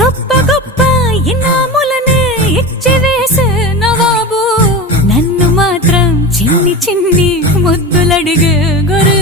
గొప్ప గొప్ప ఇనాములనే ఇచ్చి వేసే నవాబు నన్ను మాత్రం చిన్ని చిన్ని ముద్దులడిగే గొర్రె